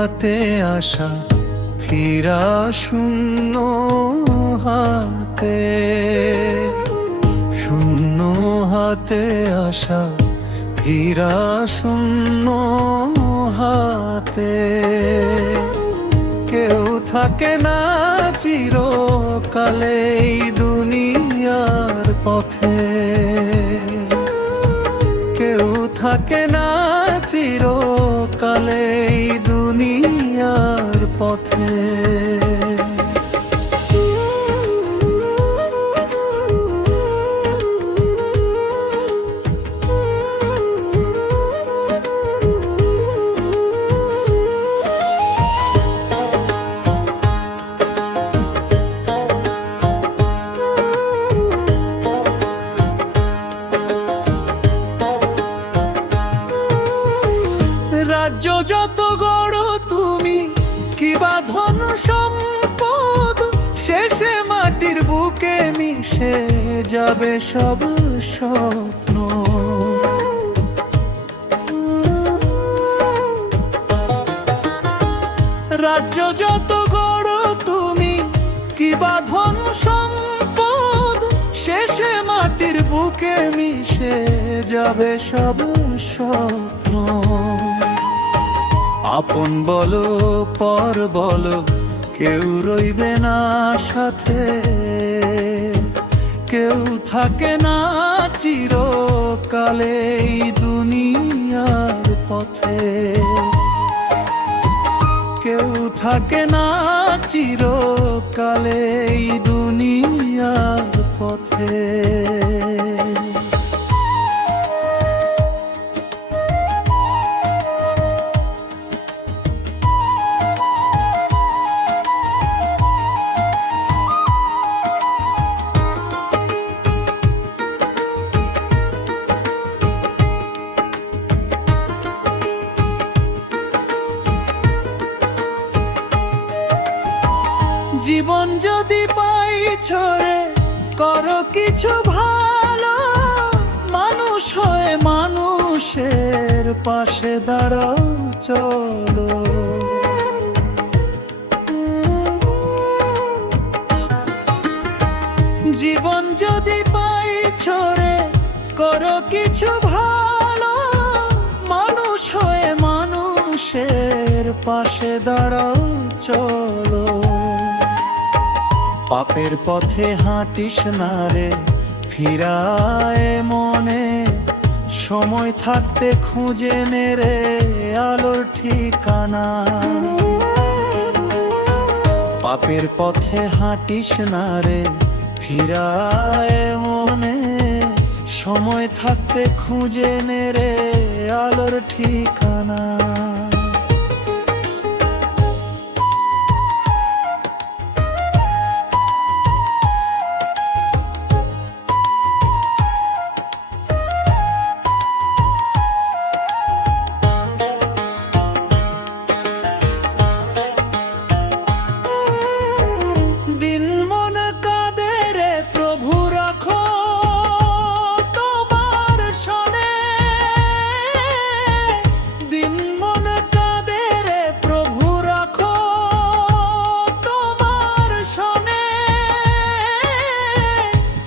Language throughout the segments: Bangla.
হাতে আসা ফিরা শূন্য হাতে, শূন্য হাতে আসা ফিরা শূন্য হাতে। কেউ থাকে না চিরকালে এই দুনিয়ার পথে, কেউ থাকে না চিরকালে এই দুনিয়ার পথে। রাজ্য যত গড় তুমি কিবা ধন সম্পদ, শেষে মাটির বুকে মিশে যাবে সব স্বপ্ন। রাজ্য যত গড় তুমি কিবা ধন সম্পদ, শেষে মাটির বুকে মিশে যাবে সব স্বপ্ন। আপন বলো পর বলো কেউ রইবে না সাথে, কেউ থাকে না চিরকালে এই দুনিয়ার পথে, কেউ থাকে না চিরকালে এই দুনিয়ার পথে। জীবন যদি পাই ছড়ে করো কিছু ভালো, মানুষ হয়ে মানুষের পাশে দাঁড়াও চলো। জীবন যদি পাই ছড়ে করো কিছু ভালো, মানুষ হয়ে মানুষের পাশে দাঁড়াও চলো। পাপের পথে হাঁটিস না রে ফিরায় মনে, সময় থাকতে খুঁজে নে রে আলোর ঠিকানা। পাপের পথে হাঁটিস না রে ফিরায় মনে, সময় থাকতে খুঁজে নে রে আলোর ঠিকানা।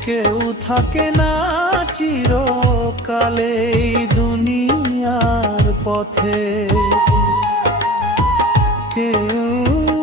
কেউ থাকে না চিরকালে এই দুনিয়ার পথে, কেউ